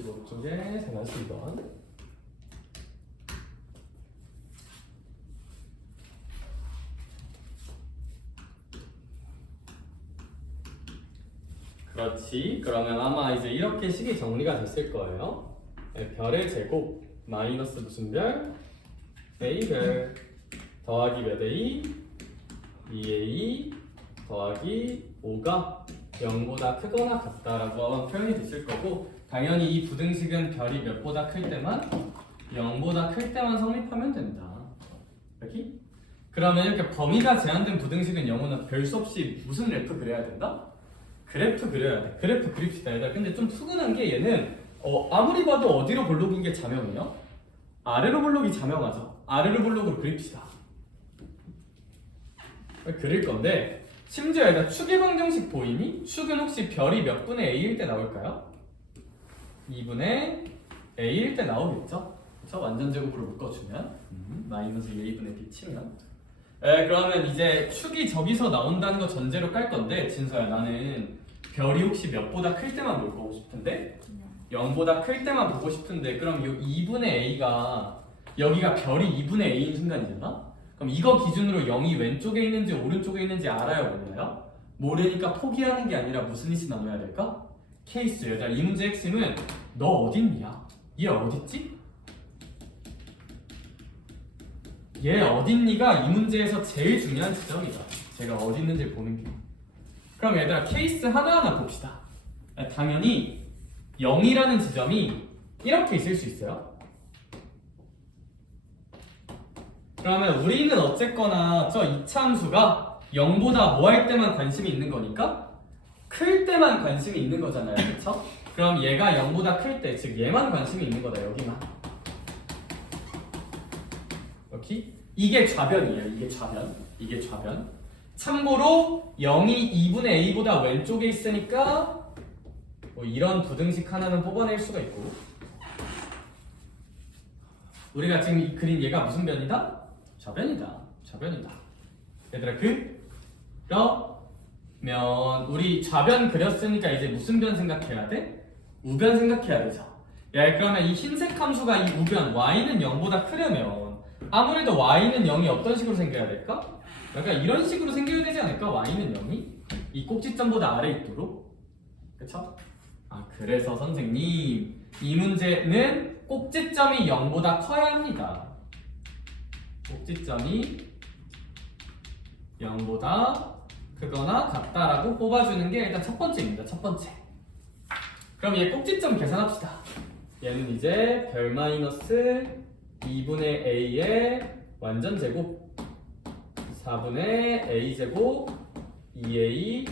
65 쪽에 42번. 그렇지. 그러면 아마 이제 이렇게 식이 정리가 됐을 거예요. 별의 제곱 마이너스 무슨 별? A별 더하기 몇 A? 2A 더하기 5가 0보다 크거나 같다라고 표현이 됐을 거고, 당연히 이 부등식은 별이 몇보다 클 때만 0보다 클 때만 성립하면 된다. 여기? 그러면 이렇게 범위가 제한된 부등식은 영어는 별 수 없이 무슨 그래프 그려야 된다? 그래프 그려야 돼. 그래프 그립시다 얘들아. 근데 좀 푸근한 게 얘는 아무리 봐도 어디로 볼록인 게 자명해요? 아래로 볼록이 자명하죠. 아래로 볼록으로 그립시다. 그릴 건데, 심지어 얘들아 축의 방정식 보이니? 축은 혹시 별이 몇 분의 A일 때 나올까요? 2분의 A일 때 나오겠죠? 그쵸? 완전 제곱으로 묶어주면 마이너스 2A분의 B 치면 그러면 이제 축이 저기서 나온다는 거 전제로 깔 건데, 진서야 나는 별이 혹시 몇보다 클 때만 볼 거고 싶은데 0보다 클 때만 보고 싶은데, 그럼 이 2분의 A가 여기가 별이 2분의 A인 순간이잖아? 그럼 이거 기준으로 0이 왼쪽에 있는지 오른쪽에 있는지 알아요, 몰라요? 모르니까 포기하는 게 아니라 무슨 이치 나눠야 될까? 케이스. 얘들아 이 문제의 핵심은 너 어딨냐? 얘 어딨지? 얘 어딨니가 이 문제에서 제일 중요한 지점이다. 제가 어디 있는지 보는 게. 그럼 얘들아 케이스 하나하나 봅시다. 당연히 0이라는 지점이 이렇게 있을 수 있어요. 그러면 우리는 어쨌거나 저 이차함수가 0보다 뭐 할 때만 관심이 있는 거니까 클 때만 관심이 있는 거잖아요. 그쵸? 그럼 얘가 0보다 클 때, 즉 얘만 관심이 있는 거다. 여기만. 여기? 이게 좌변이에요. 이게 좌변. 이게 좌변. 참고로 0이 2분의 A보다 왼쪽에 있으니까 뭐 이런 부등식 하나는 뽑아낼 수가 있고, 우리가 지금 그린 얘가 무슨 변이다? 좌변이다. 좌변이다. 얘들아 그러면 우리 좌변 그렸으니까 이제 무슨 변 생각해야 돼? 우변 생각해야 되죠. 야, 그러면 이 흰색 함수가 이 우변 y는 0보다 크려면 아무래도 y는 0이 어떤 식으로 생겨야 될까? 약간 이런 식으로 생겨야 되지 않을까? y는 0이 이 꼭지점보다 아래 있도록. 그쵸? 그래서 선생님 이 문제는 꼭지점이 0보다 커야 합니다. 꼭지점이 0보다 크거나 같다라고 뽑아주는 게 일단 첫 번째입니다. 첫 번째. 그럼 얘 꼭지점 계산합시다. 얘는 이제 별 마이너스 2분의 A의 완전 제곱 4분의 A제곱 2A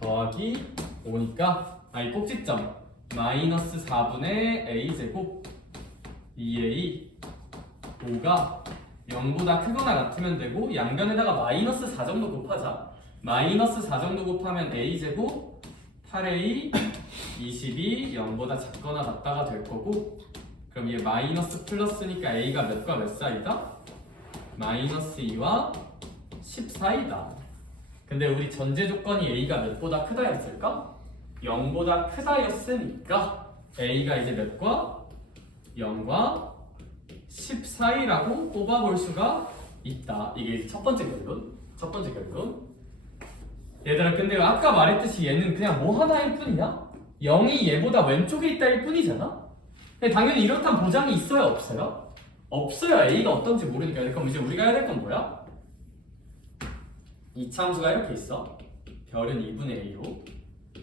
더하기 5니까 이 꼭지점 마이너스 4분의 A제곱 2A 5가 0보다 크거나 같으면 되고, 양변에다가 마이너스 4 정도 곱하자. 마이너스 4 정도 곱하면 A제곱 8A 22 0보다 작거나 같다가 될 거고, 그럼 얘 마이너스 플러스니까 A가 몇과 몇 사이다? 마이너스 2와 10 사이다. 근데 우리 전제 조건이 A가 몇보다 크다였을까? 0보다 크다였으니까 A가 이제 몇과? 0과 10 사이라고 뽑아볼 수가 있다. 이게 이제 첫 번째 결론. 첫 번째 결론. 얘들아 근데 아까 말했듯이 얘는 그냥 뭐 하나일 뿐이냐? 0이 얘보다 왼쪽에 있다일 뿐이잖아? 근데 당연히 이렇단 보장이 있어요, 없어요? 없어요. A가 어떤지 모르니까. 그럼 이제 우리가 해야 될 건 뭐야? 이차함수가 이렇게 있어. 별은 2분의 A로.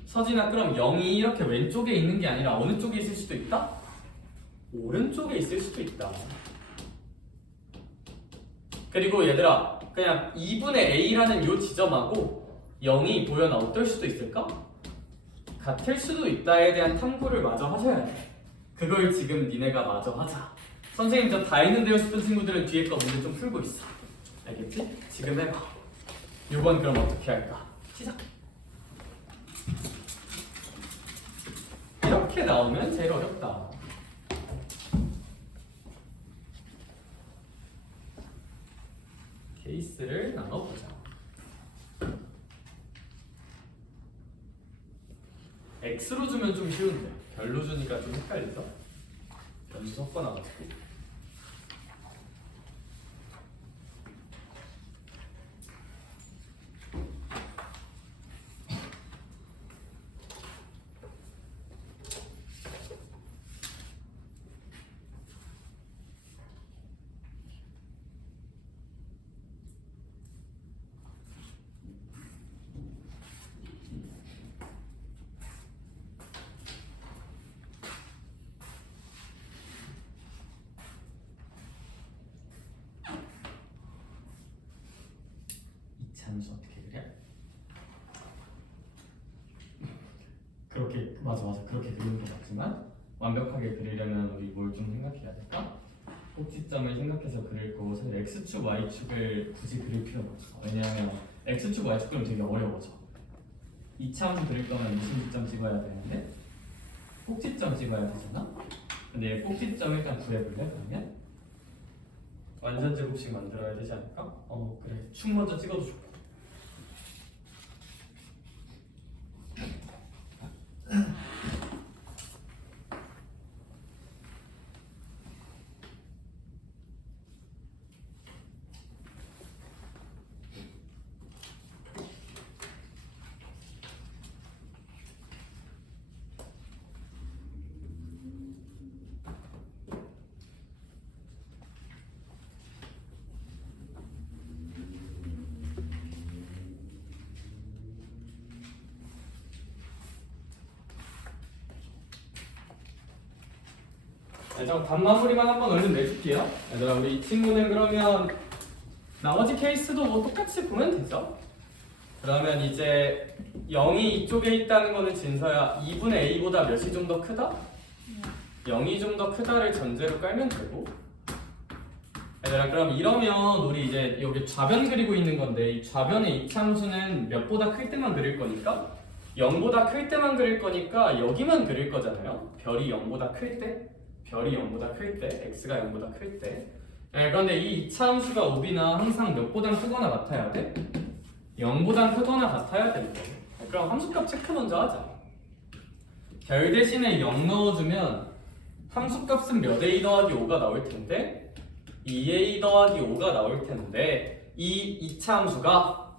서진아 그럼 0이 이렇게 왼쪽에 있는 게 아니라 어느 쪽에 있을 수도 있다? 오른쪽에 있을 수도 있다. 그리고 얘들아 그냥 2분의 A라는 요 지점하고 0이 보여나 어떨 수도 있을까? 같을 수도 있다에 대한 탐구를 마저 하셔야 돼. 그걸 지금 니네가 마저 하자. 선생님 저 다 했는데요 싶은 친구들은 뒤에 거 문제 좀 풀고 있어. 알겠지? 지금 해봐. 요건 그럼 어떻게 할까? 시작. 이렇게 나오면 제일 어렵다. 케이스를 나눠보자. X로 주면 좀 쉬운데 별로 주니까 좀 헷갈리죠? 변수 섞어놔가지고. 잠시 어떻게 그래? 그렇게 맞아 그렇게 그리는 게 맞지만 완벽하게 그리려면 우리 뭘 좀 생각해야 될까? 꼭지점을 생각해서 그릴 거고 사실 x축 y축을 굳이 그릴 필요는 없어. 왜냐하면 x축 y축 그리면 되게 어려워져. 이차함수 그릴 거면 중심점 찍어야 되는데 꼭지점 찍어야 되잖아. 근데 꼭지점 일단 구해볼래 그러면? 완전 제곱식 만들어야 되지 않을까? 그래 축 먼저 찍어도 좋고. 저 단마무리만 한번 얼른 내줄게요. 얘들아 우리 이 친구는 그러면 나머지 케이스도 뭐 똑같이 보면 되죠. 그러면 이제 0이 이쪽에 있다는 거는 진서야 2분의 a보다 몇이 좀 더 크다? 0이 좀 더 크다를 전제로 깔면 되고. 얘들아 그럼 이러면 우리 이제 여기 좌변 그리고 있는 건데 이 좌변의 이차함수는 몇보다 클 때만 그릴 거니까 0보다 클 때만 그릴 거니까 여기만 그릴 거잖아요. 별이 0보다 클 때, 별이 0보다 클 때, x가 0보다 클 때. 그런데 이 이차함수가 오비나 항상 몇보다 크거나 같아야 돼? 0보다 크거나 같아야 된다. 그럼 함수값 체크 먼저 하자. 별 대신에 0 넣어주면 함수값은 몇 a 더하기 5가 나올 텐데 2a 더하기 5가 나올 텐데 이 2차 함수가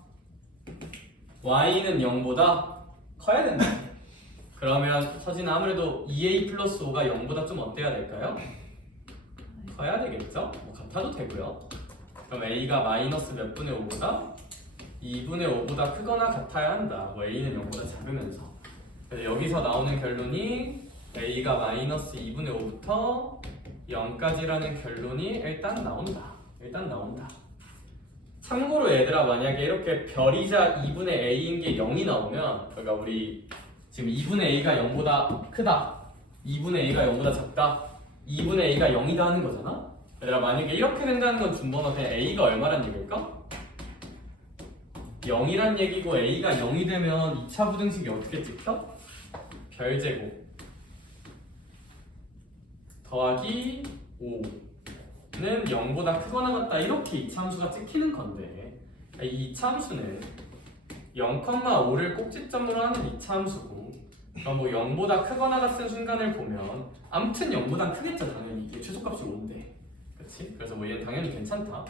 y는 0보다 커야 된다. 그러면 서진 아무래도 2a 플러스 5가 0보다 좀 어때야 될까요? 커야 되겠죠? 뭐 같아도 되고요. 그럼 a가 마이너스 몇 분의 5보다? 2분의 5보다 크거나 같아야 한다. 뭐 a는 0보다 작으면서. 그래서 여기서 나오는 결론이 a가 마이너스 2분의 5부터 0까지라는 결론이 일단 나온다. 참고로 얘들아 만약에 이렇게 별이자 2분의 a인 게 0이 나오면 그러니까 우리 지금 2분의 a가 0보다 크다 2분의 a가 0보다 작다 2분의 a가 0이다 하는 거잖아. 얘들아 만약에 이렇게 된다는 건 준번호 그냥 a가 얼마란 얘기일까? 0이란 얘기고 a가 0이 되면 2차 부등식이 어떻게 찍혀? 별제곱 더하기 5는 0보다 크거나 같다 이렇게 이차함수가 찍히는 건데 이 이차함수는 0,5를 꼭지점으로 하는 이차함수고 그럼 뭐 0보다 크거나 같은 순간을 보면 아무튼 0보다 크겠죠. 당연히 이게 최소값이 5인데 그렇지? 그래서 뭐 얘는 당연히 괜찮다.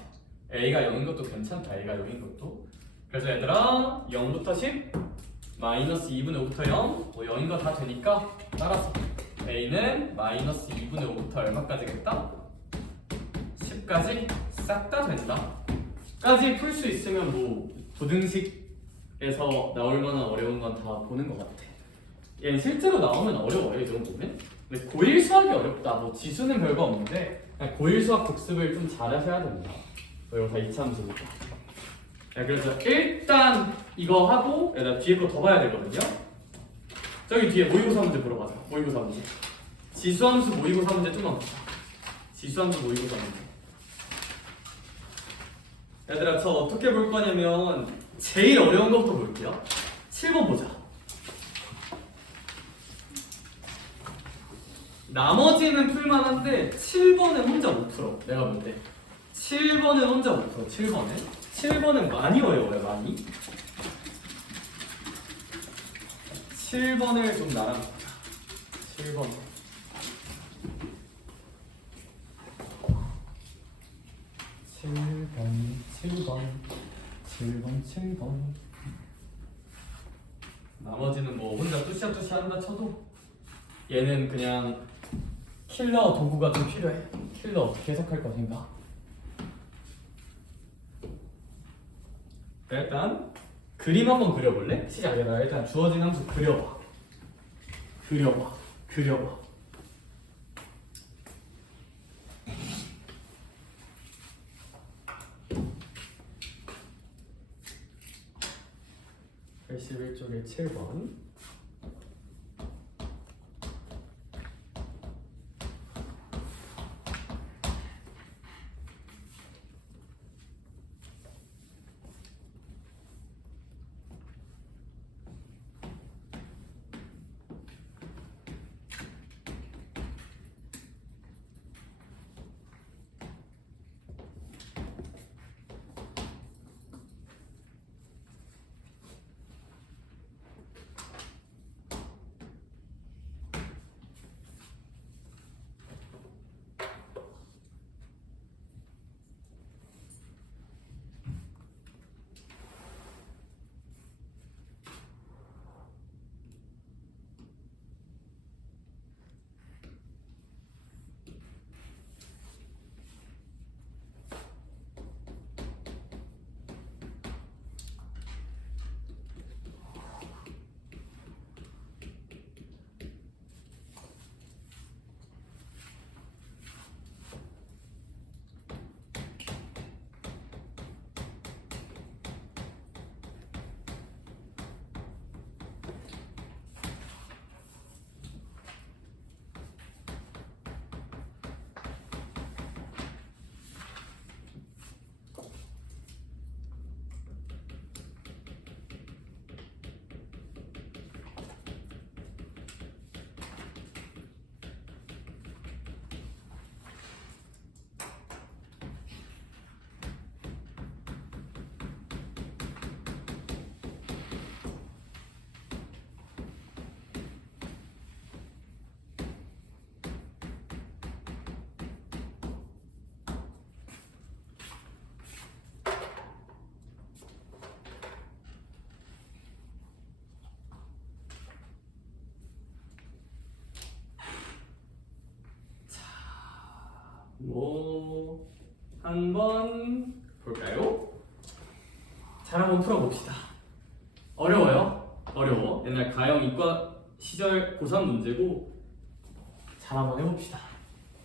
a가 0인 것도 괜찮다. a가 0인 것도. 그래서 얘들아 0부터 10 마이너스 2분의 5부터 0 뭐 0인 거 다 되니까 따라서 a는 마이너스 2분의 5부터 얼마까지겠다? 10까지 싹 다 된다. 까지 풀 수 있으면 뭐 부등식에서 나올 만한 어려운 건 다 보는 것 같아. 얘는 실제로 나오면 어려워요 이 정도면. 근데 고1 수학이 어렵다. 뭐 지수는 별거 없는데 그냥 고1 수학 복습을 좀 잘하셔야 된다. 이거 다 이차함수니까. 그래서 일단 이거 하고 나 뒤에 거 더 봐야 되거든요. 저기 뒤에 모의고사 문제 보러 가자. 모의고사 문제. 지수함수 모의고사 문제 좀만 보자. 지수함수 모의고사 문제. 얘들아 저 어떻게 볼 거냐면 제일 어려운 것부터 볼게요. 7번 보자. 나머지는 풀만한데 7번은 혼자 못 풀어. 내가 볼 때 7번은 혼자 못 풀어. 7번은 많이 어려워요. 많이. 7번을 좀 나랑 보자. 7번. 7번. 나머지는 뭐 혼자 뚜시뚜시 한다 쳐도 얘는 그냥 킬러 도구가 좀 필요해. 킬러 어떻게 해석할 것인가? 일단 그림 한번 그려볼래? 시작해라. 일단 주어진 함수 그려봐. 그려봐. 81쪽에 7번. 뭐 한번 볼까요? 잘 한번 풀어봅시다. 어려워요? 어려워. 옛날 가형 이과 시절 고3 문제고 잘 한번 해봅시다.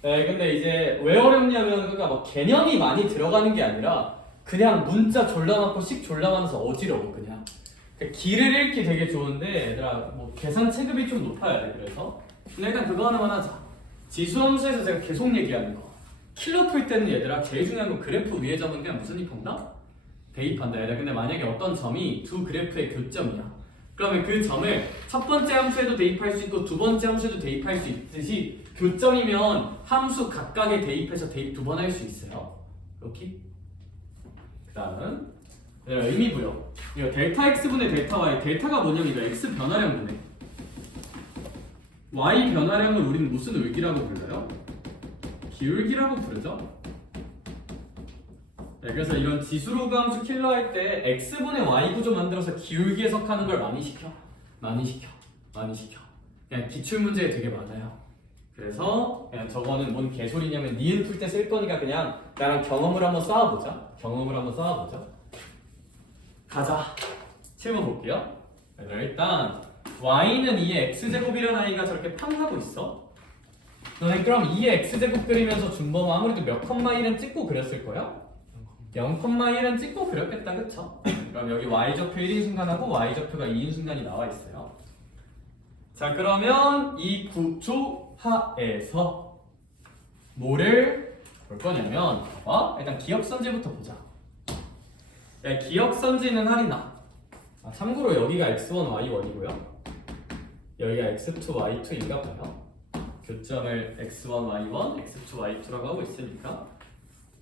네, 근데 이제 왜 어렵냐면 그러니까 막 개념이 많이 들어가는 게 아니라 그냥 문자 졸라 많고 식 졸라 많아서 어지러워 그냥. 그러니까 길을 읽기 되게 좋은데 얘들아 뭐 계산 체급이 좀 높아야 돼. 그래서 근데 일단 그거 하나만 하자. 지수함수에서 제가 계속 얘기하는 거. 킬러 풀 때는 얘들아 제일 중요한 건 그래프 위에 점은 그냥 무슨 입한다? 대입한다. 얘들아 근데 만약에 어떤 점이 두 그래프의 교점이야. 그러면 그 점을 첫 번째 함수에도 대입할 수 있고 두 번째 함수에도 대입할 수 있듯이 교점이면 함수 각각에 대입해서 대입 두 번 할 수 있어요. 이렇게. 그 다음은 의미 부여. 이거 델타 x분의 델타 y. 델타가 뭐냐면 이거 x 변화량분의 y 변화량을 우리는 무슨 을기라고 불러요? 기울기라고 부르죠. 네, 그래서 이런 지수로그 함수 킬러 할 때 x분의 y 구조 만들어서 기울기 해석하는 걸 많이 시켜. 그냥 기출문제에 되게 많아요. 그래서 그냥 저거는 뭔 개소리냐면 니은 풀 때 쓸 거니까 그냥 나랑 경험을 한번 쌓아보자. 가자. 7번 볼게요. 일단 y는 2의 x제곱이라는 아이가 저렇게 팡하고 있어. 너네 그럼 2의 x제곱 그리면서 준범 아무래도 몇 컴마 1은 찍고 그렸을 거야? 0,1은 찍고 그렸겠다, 그쵸? 그럼 여기 y좌표 1인 순간하고 y좌표가 2인 순간이 나와 있어요. 자, 그러면 이 구조 하에서 뭐를 볼 거냐면 일단 기억선지부터 보자. 야, 기억선지는 할인아. 참고로 여기가 x1, y1이고요. 여기가 x2, y2인가 봐요. 교점을 x1, y1, x2, y2라고 하고 있으니까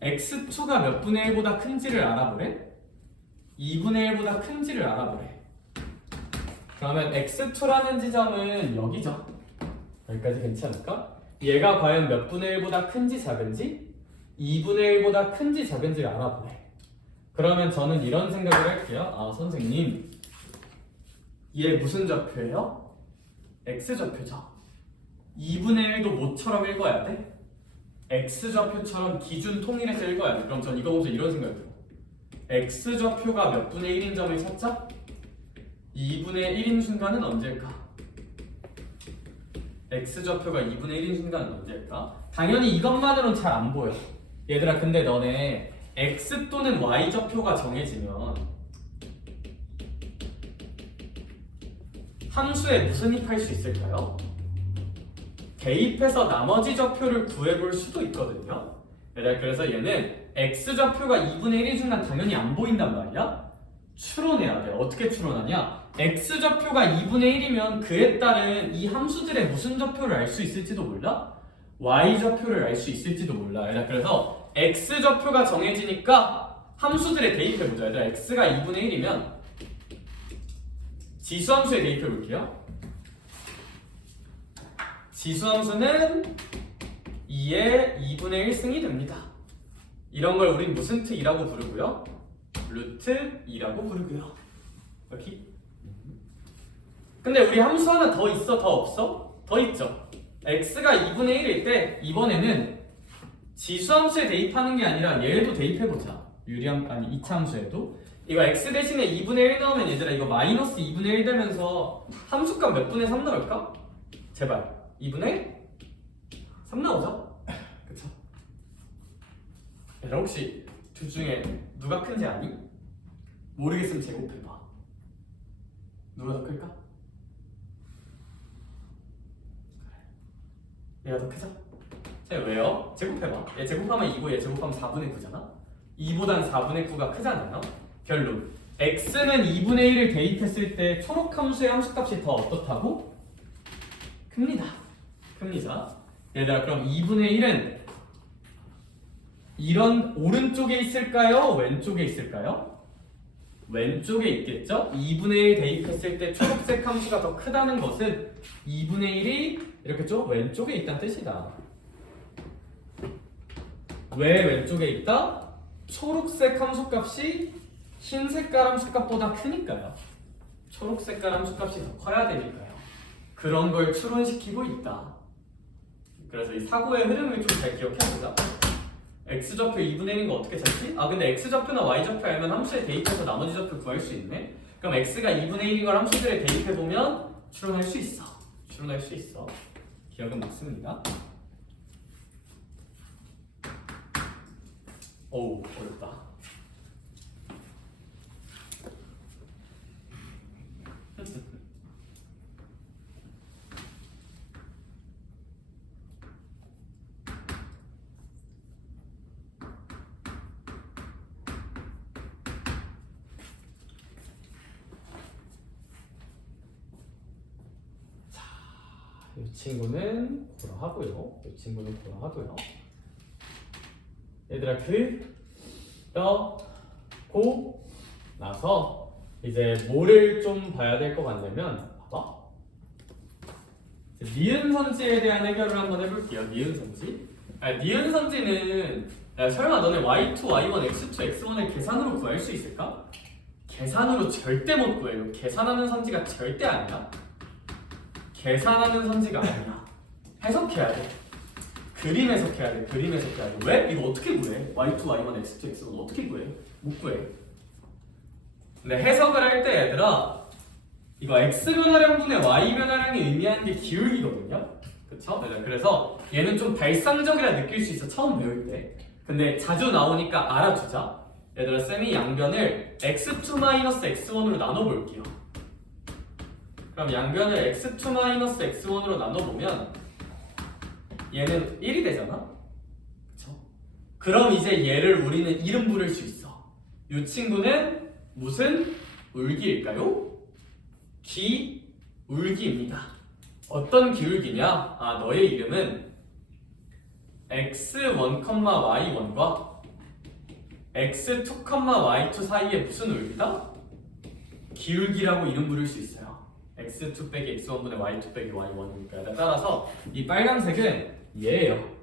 x2가 몇 분의 1보다 큰지를 알아보래? 2분의 1보다 큰지를 알아보래. 그러면 x2라는 지점은 여기죠. 여기까지 괜찮을까? 얘가 과연 몇 분의 1보다 큰지 작은지 2분의 1보다 큰지 작은지를 알아보래. 그러면 저는 이런 생각을 할게요. 아 선생님 얘 무슨 좌표예요? X좌표죠. 2분의 1도 뭐처럼 읽어야 돼? X좌표처럼 기준 통일해서 읽어야 돼. 그럼 전 이거 보면서 이런 생각이 들어. X좌표가 몇 분의 1인 점을 찾자? 2분의 1인 순간은 언제일까? X좌표가 2분의 1인 순간은 언제일까? 당연히 이것만으로는 잘 안 보여. 얘들아 근데 너네 X 또는 Y좌표가 정해지면 함수에 무슨 입할 수 있을까요? 대입해서 나머지 좌표를 구해볼 수도 있거든요. 그래서 얘는 X좌표가 2분의 1인 순간 당연히 안 보인단 말이야. 추론해야 돼. 어떻게 추론하냐? X좌표가 2분의 1이면 그에 따른 이 함수들의 무슨 좌표를 알 수 있을지도 몰라? Y좌표를 알 수 있을지도 몰라. 그래서 X좌표가 정해지니까 함수들에 대입해보자. 얘들아 X가 2분의 1이면 지수함수에 대입해볼게요. 지수함수는 2의 2분의 1승이 됩니다. 이런 걸 우린 무슨 특이라고 부르고요? 루트 2라고 부르고요. 여기. 근데 우리 함수 하나 더 있어? 더 없어? 더 있죠. x가 2분의 1일 때 이번에는 지수함수에 대입하는 게 아니라 얘도 대입해보자. 유리함 아니 2차 함수에도 이거 x 대신에 2분의 1 넣으면 얘들아 이거 마이너스 2분의 1 되면서 함수값 몇 분의 3 나올까? 제발 2분의 3 나오죠? 그쵸? 얘들아 혹시 둘 중에 누가 큰지 아니? 모르겠으면 제곱해봐. 누가 더 클까? 얘가 더 크죠? 자 왜요? 제곱해봐. 얘 제곱하면 2고 얘 제곱하면 4분의 9잖아? 2보단 4분의 9가 크잖아요? 결론 x는 2분의 1을 대입했을 때 초록 함수의 함수값이 더 어떻다고? 큽니다. 큽니다. 얘들아 그럼 2분의 1은 이런 오른쪽에 있을까요? 왼쪽에 있을까요? 왼쪽에 있겠죠? 2분의 1 대입했을 때 초록색 함수가 더 크다는 것은 2분의 1이 이렇게 좀 왼쪽에 있다는 뜻이다. 왜 왼쪽에 있다? 초록색 함수값이 흰색깔 함수값보다 크니까요. 초록색깔 함수값이 더 커야 되니까요. 그런 걸 추론시키고 있다. 그래서 이 사고의 흐름을 좀 잘 기억해보자. x좌표 2분의 1인 거 어떻게 찾지? 아 근데 x좌표나 y좌표 알면 함수에 대입해서 나머지 좌표 구할 수 있네? 그럼 x가 2분의 1인 걸 함수들에 대입해보면 추론할 수 있어. 추론할 수 있어. 기억은 맞습니다. 어우 어렵다. 이 친구는 고라하고요. 이 친구는 고라하고요. 얘들아 그러고 나서 이제 뭐를 좀 봐야 될 것 같냐면 봐봐. 니은 선지에 대한 해결을 한번 해볼게요. 니은 선지. 니은 선지는 설마 너네 y2, y1, x2, x1을 계산으로 구할 수 있을까? 계산으로 절대 못 구해요. 계산하는 선지가 절대 아니야. 계산하는 선지가 아니야. 해석해야 돼. 그림 해석해야 돼. 그림 해석해야 돼. 왜? 이거 어떻게 구해? y2, y1, x2, x1 어떻게 구해? 못 구해. 근데 해석을 할 때 얘들아 이거 x 변화량분의 y 변화량이 의미하는 게 기울기거든요. 그쵸? 그래서 얘는 좀 발상적이라 느낄 수 있어. 처음 배울 때. 근데 자주 나오니까 알아두자. 얘들아 쌤이 양변을 x2-x1으로 나눠볼게요. 그럼 양변을 x2-x1으로 나눠보면 얘는 1이 되잖아? 그쵸? 그럼 이제 얘를 우리는 이름 부를 수 있어. 이 친구는 무슨 울기일까요? 기울기입니다. 어떤 기울기냐? 아 너의 이름은 x1,y1과 x2,y2 사이에 무슨 울기다? 기울기라고 이름 부를 수 있어요. x2 빼기 x1분의 y2 빼기 y1이니까 따라서 이 빨간색은 얘예요.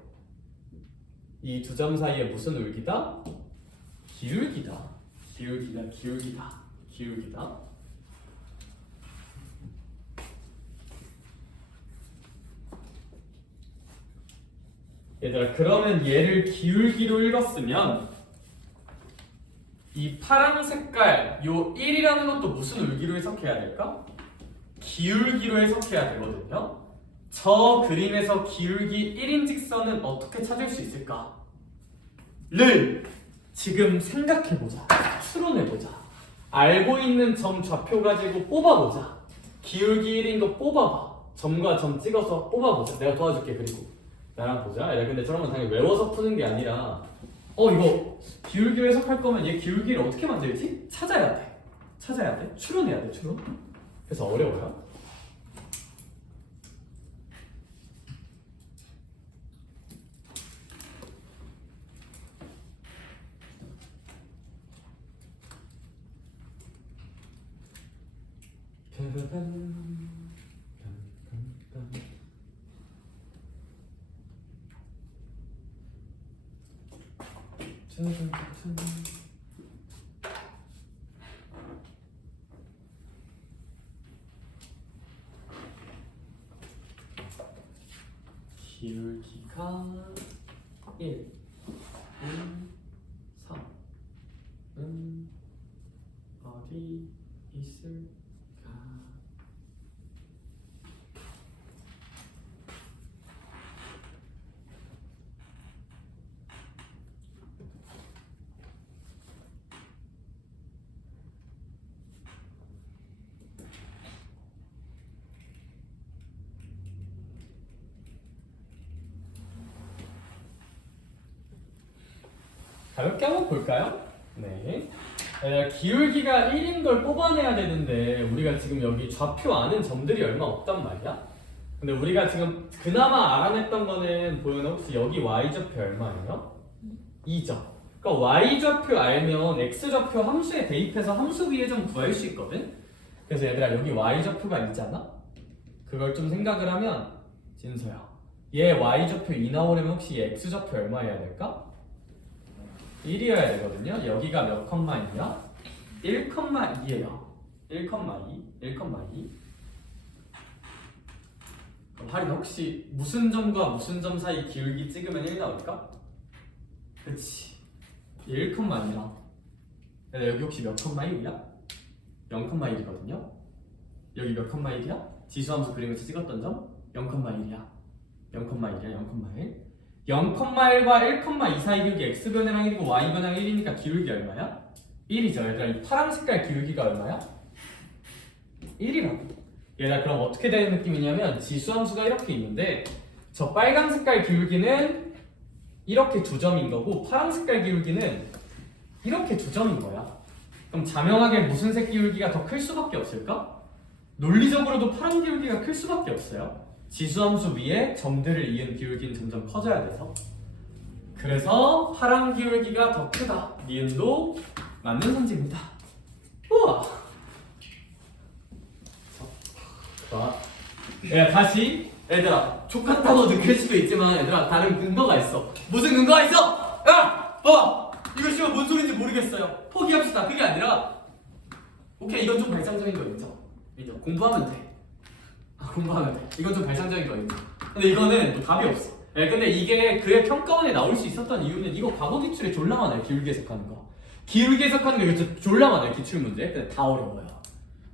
이 두 점 사이에 무슨 울기다? 기울기다. 기울기다. 얘들아, 그러면 얘를 기울기로 읽었으면 이 파란 색깔 요 1이라는 것도 무슨 울기로 해석해야 될까? 기울기로 해석해야 되거든요. 저 그림에서 기울기 1인 직선은 어떻게 찾을 수 있을까? 를 지금 생각해보자. 추론해보자. 알고 있는 점 좌표 가지고 뽑아보자. 기울기 1인 거 뽑아봐. 점과 점 찍어서 뽑아보자. 내가 도와줄게. 그리고 나랑 보자. 야, 근데 저런 건 당연히 외워서 푸는 게 아니라 이거 기울기로 해석할 거면 얘 기울기를 어떻게 만들지? 찾아야 돼. 추론해야 돼. 추론. 그래서 어려워요. 기울기가 1, 2, 3은 어디 있을까? 가볍게 한번 볼까요? 네. 기울기가 1인 걸 뽑아내야 되는데 우리가 지금 여기 좌표 아는 점들이 얼마 없단 말이야. 근데 우리가 지금 그나마 알아냈던 거는 보여나 혹시 여기 y좌표 얼마예요? 2점. 그러니까 y좌표 알면 x좌표 함수에 대입해서 함수 비례 좀 구할 수 있거든. 그래서 얘들아 여기 y좌표가 있잖아. 그걸 좀 생각을 하면 진서야, 얘 y좌표 2 나오려면 혹시 얘 x좌표 얼마여야 될까? 1이어야 되거든요. 여기가 몇 컴마 2야? 1,2예요. 1,2. 그럼 하린 혹시 무슨 점과 무슨 점 사이 기울기 찍으면 1 나올까? 그치. 1,2야. 여기 혹시 몇 컴마 1이야? 0,1이거든요. 여기 몇 컴마 1이야? 지수함수 그림에서 찍었던 점? 0,1이야. 0,1. 0,1과 1,2 사이 기울기 x변이랑 1이고 y변이랑 1이니까 기울기 얼마야? 1이죠. 얘들아 이 파란 색깔 기울기가 얼마야? 1이라고. 얘들아 그럼 어떻게 되는 느낌이냐면 지수함수가 이렇게 있는데 저 빨간 색깔 기울기는 이렇게 2점인 거고 파란 색깔 기울기는 이렇게 2점인 거야. 그럼 자명하게 무슨 색 기울기가 더 클 수밖에 없을까? 논리적으로도 파란 기울기가 클 수밖에 없어요. 지수함수 위에 점들을 이은 기울기는 점점 커져야 돼서. 그래서 파란 기울기가 더 크다. 니은도 맞는 선지입니다. 우와. 좋아. 다시 얘들아 족같다고 느낄 수도 있지만 얘들아 다른 근거가 있어. 무슨 근거가 있어? 야! 이거 씨발 뭔 소리인지 모르겠어요. 포기합시다. 그게 아니라 오케이 이건 좀 발상적인 거 인정. 공부하면 돼. 공부하면 돼. 이건 좀 발상적인 거 인정. 근데 이거는 또 답이 없어. 근데 이게 그의 평가원에 나올 수 있었던 이유는 이거 과거 기출에 졸라 많아요. 기울기 해석하는 거. 기울기 해석하는 거 이거 졸라 많아요. 기출 문제. 근데 다 어려워요.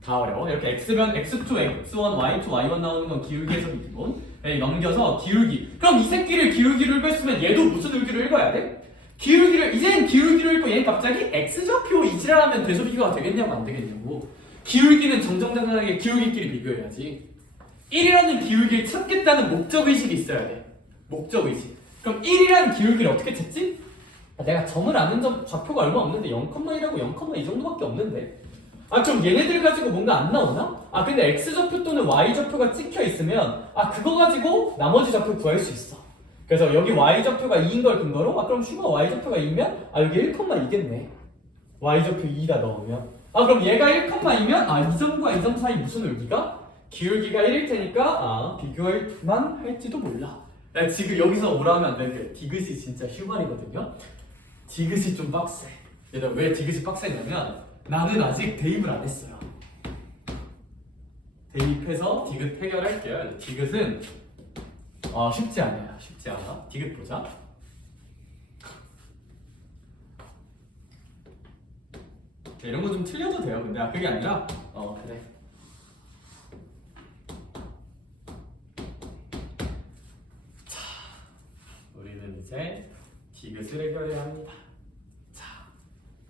다 어려워. 이렇게 x변, x2, x1, y2, y1 나오는 건 기울기 해석이 기본. 넘겨서 기울기. 그럼 이 새끼를 기울기로 읽었으면 얘도 무슨 울기로 읽어야 돼? 기울기를 이젠 기울기로 읽고 얘는 갑자기 x좌표 이지랄하면 대소 비교가 되겠냐고 안 되겠냐고. 기울기는 정정당당하게 기울기끼리 비교해야지. 1이라는 기울기를 찾겠다는 목적의식이 있어야 돼. 목적의식. 그럼 1이라는 기울기를 어떻게 찾지? 내가 점을 아는 점 좌표가 얼마 없는데 0,1하고 0,2 정도밖에 없는데. 그럼 얘네들 가지고 뭔가 안 나오나? 근데 x좌표 또는 y좌표가 찍혀 있으면 그거 가지고 나머지 좌표 구할 수 있어. 그래서 여기 y좌표가 2인 걸 근거로 그럼 슈가 y좌표가 2면 여기 1,2겠네. y좌표 2다 넣으면 그럼 얘가 1,2면 이 점과 이 점 사이 무슨 울기가? 기울기가 1일 테니까 비교만 할지도 몰라. 나 지금 여기서 오라 하면 안 되는데 디귿이 진짜 휴말이거든요. 디귿이 좀 빡세. 얘들아 왜 디귿이 빡세냐면 나는 아직 대입을 안 했어요. 대입해서 디귿 해결할게요. 디귿은 쉽지 않아요. 쉽지 않아. 디귿 보자. 이런 거 좀 틀려도 돼요. 근데 그게 아니라 그래. 자, 우리는 이제 디귿을 해결해야 합니다. 자,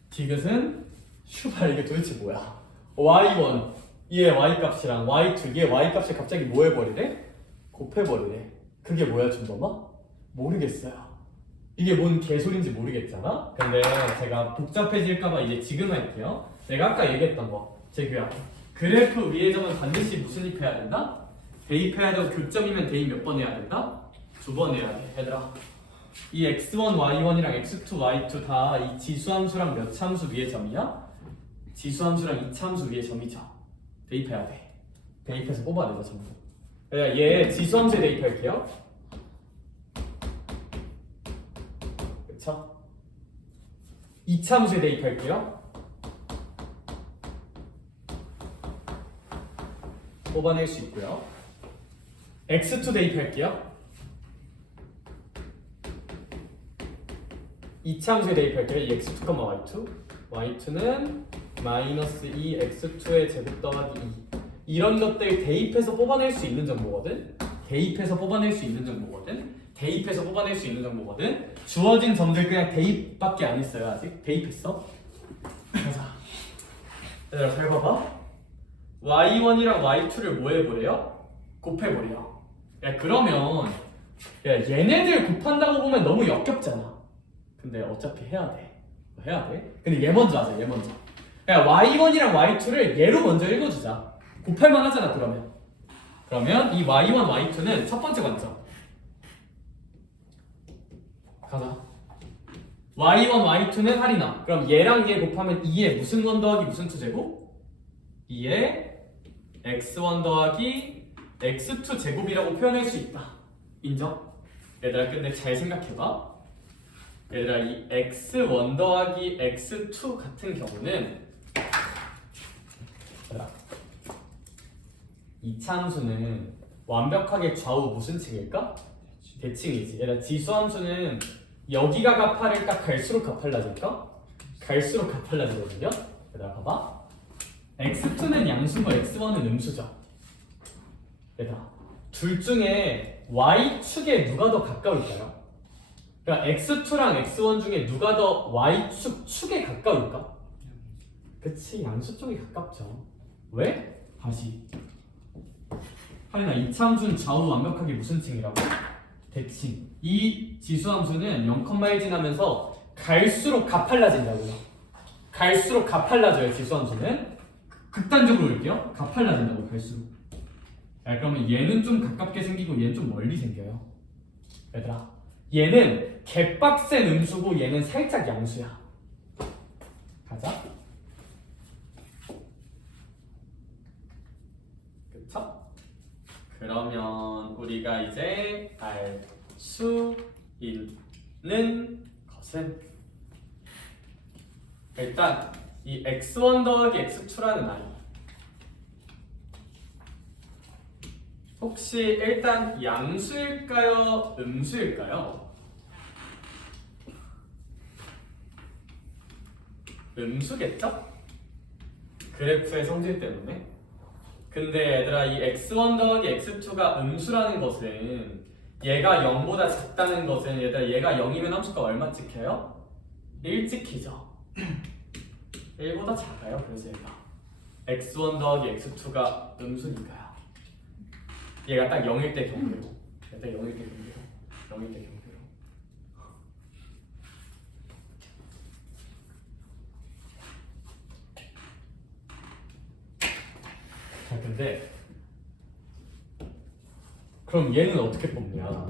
디귿은 슈발 이게 도대체 뭐야? y1 얘 y 값이랑 y2 얘 y 값을 갑자기 뭐 해버리래? 곱해버리래. 그게 뭐야 준범아? 모르겠어요. 이게 뭔 개소리인지 모르겠잖아? 근데 제가 복잡해질까봐 이제 지금 할게요. 내가 아까 얘기했던 거, 제 교양. 그래프 위의 점은 반드시 무슨 입해야 된다? 대입해야 되고 교점이면 대입 몇 번 해야 된다? 2번 해야 돼. 얘들아, 이 x1, y1이랑 x2, y2 다 이 지수함수랑 몇 참수 위의 점이야? 지수함수랑 이 참수 위의 점이죠. 대입해야 돼. 대입해서 뽑아내자 전부. 얘 지수함수에 대입할게요. 그쵸? 이참수에 대입할게요. 뽑아낼 수 있고요. x2 대입할게요. 이참수에 대입할게요. 이 x2, y2. y2는 마이너스 2x2의 제곱 더하기 2. 이런 것들 대입해서 뽑아낼 수 있는 정보거든. 대입해서 뽑아낼 수 있는 정보거든. 대입해서 뽑아낼 수 있는 정보거든. 주어진 점들 그냥 대입밖에 안 했어요. 아직 대입했어. 가자. 얘들아 잘 봐봐. y1이랑 y2를 뭐 해보래요? 곱해보래요. 야 그러면 얘네들 곱한다고 보면 너무 역겹잖아. 근데 어차피 해야 돼. 해야 돼. 근데 얘 먼저 하자. 얘 먼저. 야 y1이랑 y2를 얘로 먼저 읽어주자. 곱할만 하잖아 그러면. 그러면 이 y1, y2는 첫 번째 관점. 가자. y1, y2는 할인함. 그럼 얘랑 얘 곱하면 2에 무슨 건 더하기 무슨 2제곱? 2에 x1 더하기 x2 제곱이라고 표현할 수 있다. 인정? 얘들아 근데 잘 생각해봐. 얘들아 이 x1 더하기 x2 같은 경우는 얘들아 이 참수는 완벽하게 좌우 무슨 층일까? 대칭이지. 얘들아 지수함수는 여기가 가파를까 갈수록 가팔라질까? 갈수록 가팔라지거든요. 얘들아 봐봐. x2는 양수고 x1은 음수죠. 얘들아 둘 중에 y축에 누가 더 가까울까요? 그러니까 x2랑 x1 중에 누가 더 y축에 가까울까? 그치 양수 쪽이 가깝죠. 왜? 다시 할인아 이참수는 좌우 완벽하게 무슨 층이라고? 대칭. 이 지수함수는 0,1 지나면서 갈수록 가팔라진다고요. 갈수록 가팔라져요. 지수함수는 극단적으로 올게요. 가팔라진다고 갈수록. 그러면 얘는 좀 가깝게 생기고 얘는 좀 멀리 생겨요. 얘들아 얘는 개빡센 음수고 얘는 살짝 양수야. 가자. 그쵸? 그러면 우리가 이제 알 수 있는 것은 일단 이 x1 더하기 x2라는 아이 혹시 일단 양수일까요? 음수일까요? 음수겠죠? 그래프의 성질 때문에. 근데 얘들아 이 x1 더하기 x2가 음수라는 것은 얘가 0보다 작다는 것은 얘들아 얘가 0이면 함수가 얼마 찍혀요? 1 찍히죠. 1보다 작아요. 그래서 얘가 x1 더하기 x2가 음수니까요. 얘가 딱 0일 때 경계로. 얘가 딱 0일 때 경계로. 0일 때 경계로. 자 근데 그럼 얘는 어떻게 뽑냐?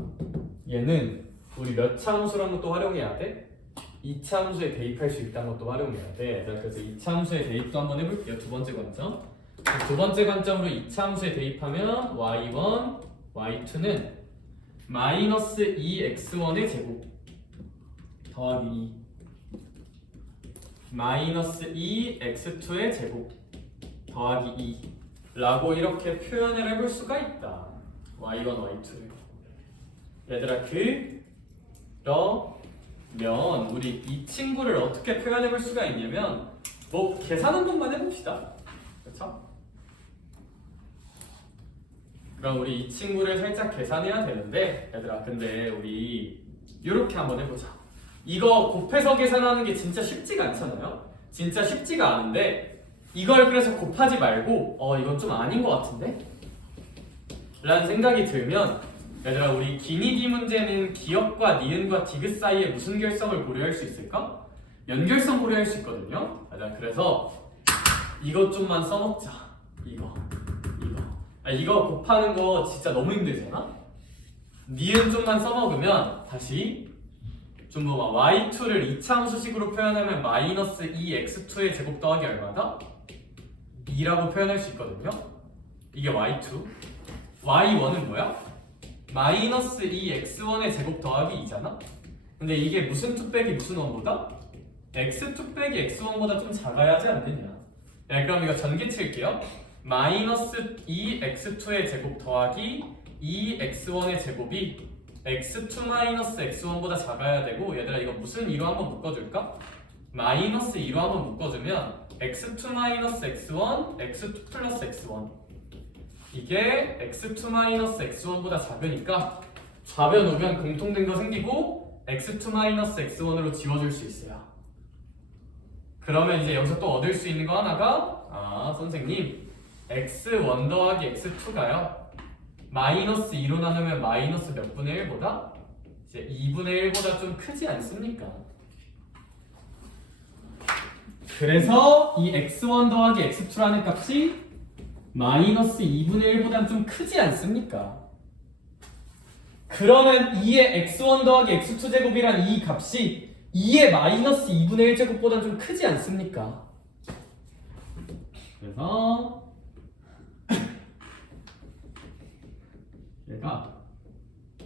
얘는 우리 몇 차함수라는 것도 활용해야 돼? 2차함수에 대입할 수 있다는 것도 활용해야 돼. 그래서 2차함수에 대입도 한번 해볼게요. 두 번째 관점. 두 번째 관점으로 이차 함수에 대입하면 y1, y2는 마이너스 2x1의 제곱 더하기 2 마이너스 2x2의 제곱 더하기 2 라고 이렇게 표현을 해볼 수가 있다. y1, y2를. 얘들아, 그러면 우리 이 친구를 어떻게 표현해볼 수가 있냐면 뭐 계산 한 번만 해봅시다. 그렇죠? 그럼 우리 이 친구를 살짝 계산해야 되는데, 얘들아, 근데 우리 이렇게 한번 해보자. 이거 곱해서 계산하는 게 진짜 쉽지가 않잖아요? 진짜 쉽지가 않은데 이걸 그래서 곱하지 말고 이건 좀 아닌 것 같은데? 라는 생각이 들면, 얘들아, 우리 기니기 문제는 기역과 니은과 디귿 사이에 무슨 결성을 고려할 수 있을까? 연결성 고려할 수 있거든요. 얘들아, 그래서 이것 좀만 써먹자. 이거 곱하는 거 진짜 너무 힘들잖아? 니은 좀만 써먹으면 다시 좀 봐. y2를 2차 함수식으로 표현하면 마이너스 2x2의 제곱 더하기 얼마다? 2라고 표현할 수 있거든요. 이게 y2. y1은 뭐야? 마이너스 2x1의 제곱 더하기 2잖아? 근데 이게 무슨 2 빼기 무슨 1보다? x2 빼기 x1보다 좀 작아야 하지 않느냐? 네, 그럼 이거 전개 칠게요. 마이너스 2x2의 제곱 더하기 2x1의 제곱이 x2 마이너스 x1보다 작아야 되고, 얘들아, 이거 무슨 2로 한번 묶어줄까? 마이너스 2로 한번 묶어주면 x2 마이너스 x1, x2 플러스 x1 이게 x2 마이너스 x1보다 작으니까 좌변 우변 공통된 거 생기고 x2 마이너스 x1으로 지워줄 수 있어요. 그러면 이제 여기서 또 얻을 수 있는 거 하나가 선생님 x1 더하기 x2가요 마이너스 2로 나누면 마이너스 몇 분의 1보다? 이제 2분의 1보다 좀 크지 않습니까? 그래서 이 x1 더하기 x2라는 값이 마이너스 2분의 1보다는 좀 크지 않습니까? 그러면 2의 x1 더하기 x2 제곱이란 이 값이 2의 마이너스 2분의 1 제곱보다는 좀 크지 않습니까? 그래서 얘가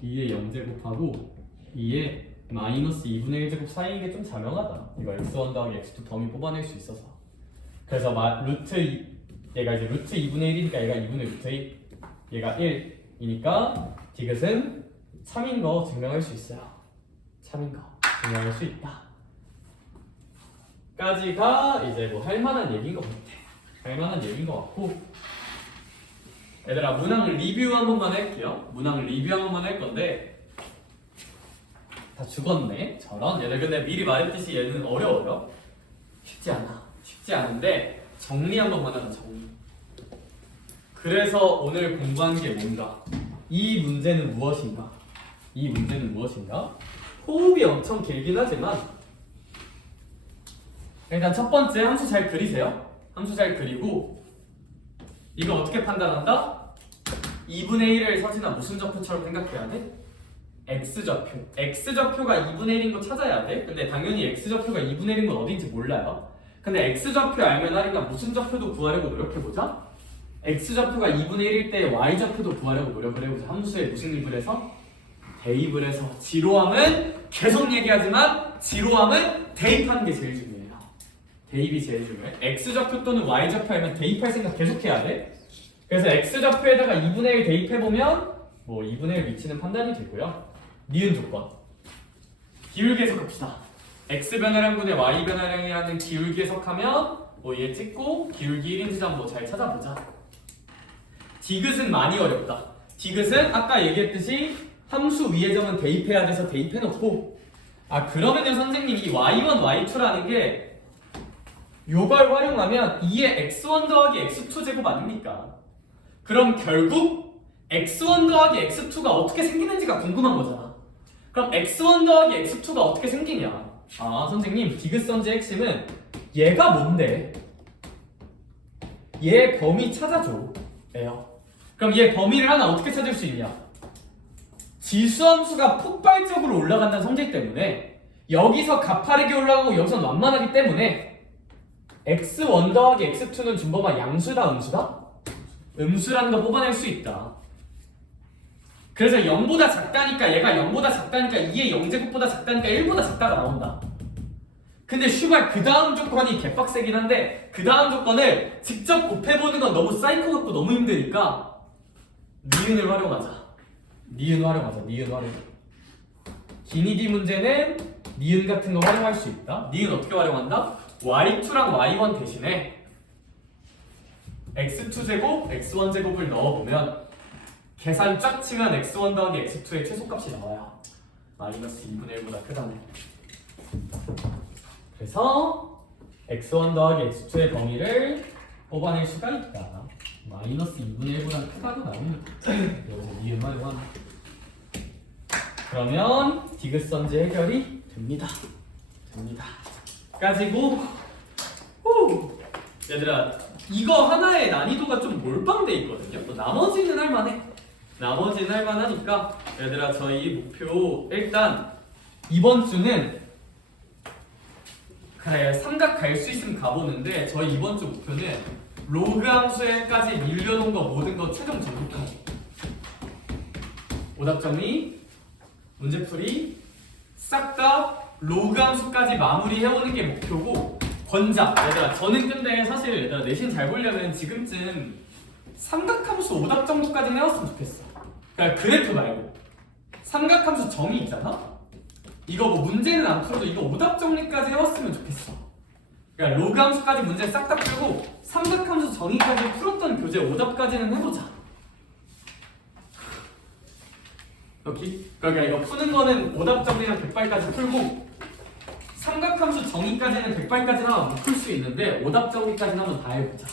2의 0제곱하고 2의 마이너스 2분의 1 제곱 사이인 게 좀 자명하다. 이거 x1 더하기 x2 범위 뽑아낼 수 있어서. 그래서 얘가 이제 루트 2분의 1이니까 얘가 2분의 루트 1, 얘가 1이니까 디귿은 3인 거 증명할 수 있어요. 3인 거 증명할 수 있다. 까지가 이제 뭐 할만한 얘기인 것 같아. 할만한 얘기인 것 같고, 얘들아, 문항 리뷰 한 번만 할게요. 문항 리뷰 한 번만 할 건데 다 죽었네 저런. 얘들 근데 미리 말했듯이 얘는 어려워요. 쉽지 않아. 쉽지 않은데 정리 한 번만 하자. 정리. 그래서 오늘 공부한 게 뭔가? 이 문제는 무엇인가? 이 문제는 무엇인가? 호흡이 엄청 길긴 하지만 일단 첫 번째 함수 잘 그리세요. 함수 잘 그리고 이거 어떻게 판단한다? 2분의 1을 서진아 무슨 좌표처럼 생각해야 돼? x좌표. x좌표가 2분의 1인 거 찾아야 돼. 근데 당연히 x좌표가 2분의 1인 건 어딘지 몰라요. 근데 x좌표 알면 할인가 무슨 좌표도 구하려고 노력해보자. x좌표가 2분의 1일 때 y좌표도 구하려고 노력을 해보자. 함수에 무슨 입을 해서? 대입을 해서. 지루함은 계속 얘기하지만 지루함은 대입하는 게 제일 중요해요. 대입이 제일 중요해. x좌표 또는 y좌표 알면 대입할 생각 계속 해야 돼. 그래서 x좌표에다가 2분의 1 대입해보면 뭐 2분의 1 위치는 판단이 되고요. 니은 조건. 기울기 해석합시다. x 변화량분의 y 변화량이라는 기울기 해석하면 뭐 얘 찍고 기울기 1인 지점 뭐 잘 찾아보자. 디귿은 많이 어렵다. 디귿은 아까 얘기했듯이 함수 위의 점은 대입해야 돼서 대입해놓고, 그러면요 선생님 이 y1, y2라는 게 요걸 활용하면 2의 x1 더하기 x2 제곱 아닙니까? 그럼 결국 x1 더하기 x2가 어떻게 생기는지가 궁금한 거잖아. 그럼 x1 더하기 x2가 어떻게 생기냐? 선생님 디귿선지의 핵심은 얘가 뭔데? 얘 범위 찾아줘. 예요. 그럼 얘 범위를 하나 어떻게 찾을 수 있냐? 지수함수가 폭발적으로 올라간다는 성질 때문에 여기서 가파르게 올라가고 여기서 완만하기 때문에 x1 더하기 x2는 준범아 양수다 음수다? 음수라는 거 뽑아낼 수 있다. 그래서 0보다 작다니까 얘가 0보다 작다니까 2의 0제곱보다 작다니까 1보다 작다가 나온다. 근데 슈발 그 다음 조건이 개빡세긴 한데 그 다음 조건을 직접 곱해보는 건 너무 사이코 같고 너무 힘드니까 니은을 활용하자. 니은 활용하자. 니은 활용. 기니디 문제는 니은 같은 거 활용할 수 있다. 니은 어떻게 활용한다? y2랑 y1 대신에 x2제곱, x1제곱을 넣어보면 계산 쫙 치면 x1 더하기 x2의 최소값이 나와요. 마이너스 2분의 1보다 크다네. 그래서 x1 더하기 x2의 범위를 뽑아낼 수가 있다. 마이너스 2분의 1보다 크다고 나오면 여기서 니은 활용하면 그러면 디귿선지 해결이 됩니다. 가지고 얘들아 이거 하나의 난이도가 좀 몰빵돼 있거든요. 뭐 나머지는 할만해. 나머지는 할만하니까 얘들아 저희 목표 일단 이번 주는 그래 삼각 갈 수 있으면 가보는데 저희 이번 주 목표는 로그 함수에까지 밀려놓은 거 모든 거 최종 정복하기. 오답 정리, 문제풀이 싹 다 로그 함수까지 마무리해오는 게 목표고 권장. 얘들아 저는 근데 사실 얘들아 내신 잘 보려면 지금쯤 삼각함수 오답 정도까지 해왔으면 좋겠어. 그러니까 그래프 말고 삼각함수 정의 있잖아? 이거 뭐 문제는 안 풀어도 이거 오답 정리까지 해왔으면 좋겠어. 그러니까 로그 함수까지 문제 싹 다 풀고 삼각함수 정의까지 풀었던 교재 오답까지는 해보자. 오케이? 그러니까 이거 푸는 거는 오답 정리랑 100발까지 풀고 삼각함수 정의까지는 100발까지는 하면 못 풀 수 있는데 오답 정리까지는 한번 다 해보자.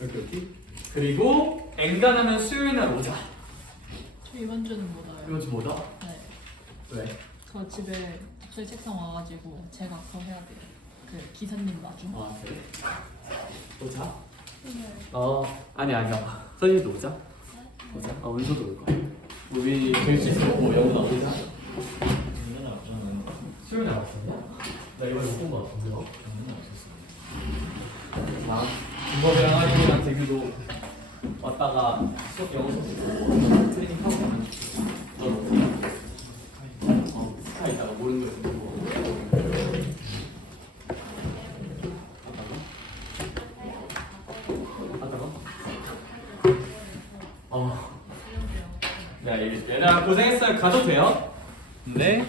오케이? 그리고 엔간하면 수요일 날 오자. 저 이번 주는 못 와요. 이번 주 뭐다? 네. 왜? 저 집에 저희 책상 와가지고 제가 그거 해야 돼요. 그 기사님 마중. 아 그래? 오자? 아니야 선생님도 오자? 오자? 은서도 올 거야. 우리 될 수 있어. 영훈아 오자? 수요일 날 왔었냐? 나 이번에 못 본 거 같은데요? 자, 김범이랑 하림이랑 재규도 왔다가 영어 수업 듣고 트레이닝 하고 가면 넌 어떻게 스카 있다가 모르는 거 듣고 하다가 야, 얘들아 고생했어요. 가도 돼요? 네.